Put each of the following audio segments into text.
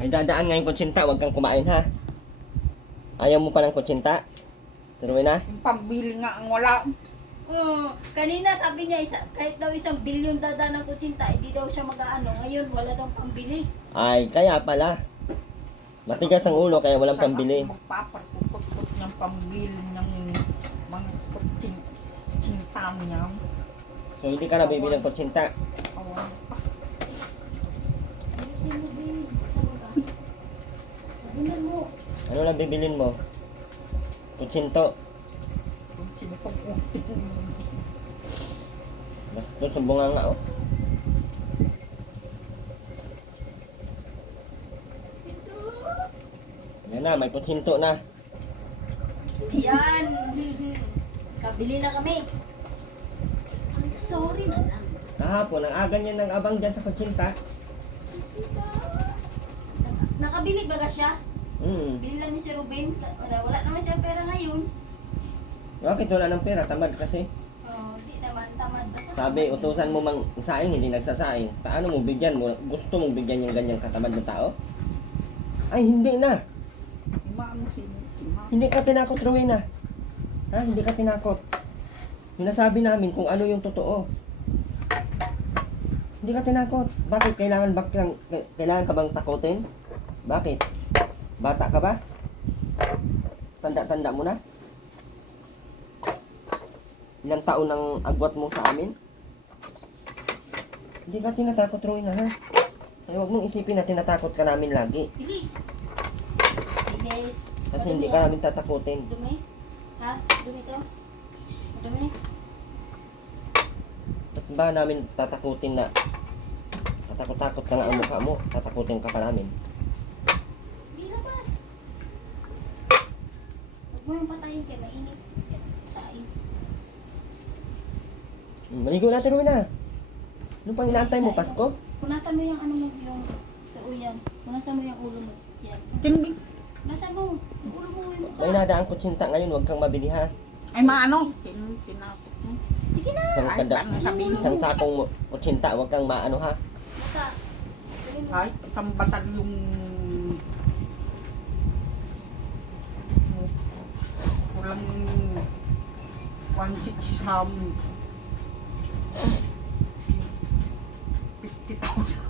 May dadaan ngayon kutsinta, huwag kang kumain ha. Ayaw mo pa ng kutsinta? Tuloy na? Yung pambili nga ang wala. Kanina sabi niya, kahit daw 1 billion dada ng kutsinta, hindi daw siya mag-aano. Ngayon, wala daw pambili. Ay, kaya pala. Matigas ang ulo kaya walang pambili. Magpapatukot ng pambili ng mga kutsinta niya. So hindi ka na bibili ng kutsinta. Awan pa. Sabihin mo. Ano lang bibilin mo? Kutsinto. Kutsintong uting. Basta sumbungan nga oh. Yan na, may kutsinto na. Ayan. Kabili na kami. Sorry na lang. Kahapon, ang aga niya ng abang dyan sa kutsinta. Nakabili ba siya? Hmm. Bili lang ni si Ruben. Wala naman siya pera ngayon. Bakit wala ng pera? Tamad kasi. Di naman tamad. Basta Sabi, utusan mo mang saing, hindi nagsasaing. Paano mo bigyan mo? Gusto mong bigyan yung ganyang katamad ng tao? Ay, hindi na. Maano si Hindi ka tinakot, Rowena. Ha? Hindi ka tinakot. Sinasabi namin kung ano yung totoo. Hindi ka tinakot. Bakit? Kailangan ka bang takutin? Bakit? Bata ka ba? Tanda-tanda mo na? Ilang taon nang agwat mo sa amin? Hindi ka tinatakot, Rowena, ha? Kaya huwag mong isipin na tinatakot ka namin lagi. Bilis. Bilis. Kasi hindi ka namin tatakutin. Dumi? Ha? Dumi to? Dumi? Ba't ba namin tatakutin na tatakot-takot ka nga ang mukha mo? Tatakutin ka pa namin. Di labas. Huwag mo yung patayin kay mainit. Sain. Maligo natin, Rowena. Ano pang inaantay mo? Pasko? Punasan mo yung ano mo, yung yan. Punasan mo yung ulo mo. Yan. Tinbing. Punasan mo. Yung ulo mo yung mukha. May nadaang kutsinta ngayon, huwag kang mabili ha. Ay maano? Tinakot mo. Sige na. Ay, paano sabihin mo? Isang sakong kutsinta, huwag kang maano ha. Mukha. Sabihin mo. Ay, isang batag yung kulang 1,600 50,000.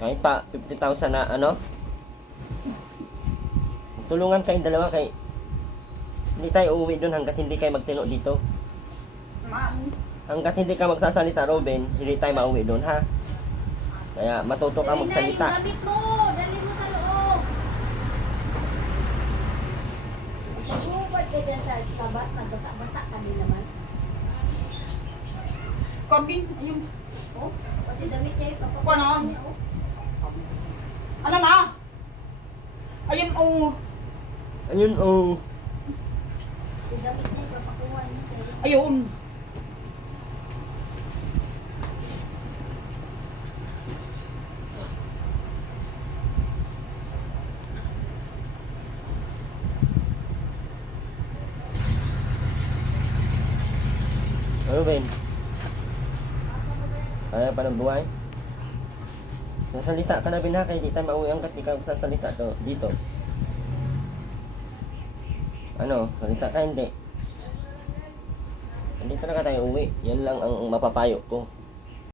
Kahit pa 50,000 na ano. Tulungan kayong dalawa kay hindi tayo uuwi doon hanggat hindi kayo magtino dito. Hanggat hindi ka magsasalita, Robin, hindi tayo mauwi doon ha. Kaya matuto ka Dali na magsalita. yung gamit mo. Dali mo sa loob. Magpagubad ka dyan sa labas. Nagbasa-basa kami naman. Kabin, ayun. Oh, pati damit niya yung Ano? papapasin niya. Oh. Ano na? Ayun, oh. Ayun oh. Yung damit niya yung papakuha niya sa'yo. Ayun. Robin. Kaya pa ng buhay? Nasalita ka na binakay, di tayo mauwi hanggat di ka magsasalita to, dito. Ano? Salita ka hindi? Hindi talaga tayo uwi. Yan lang ang mapapayo ko.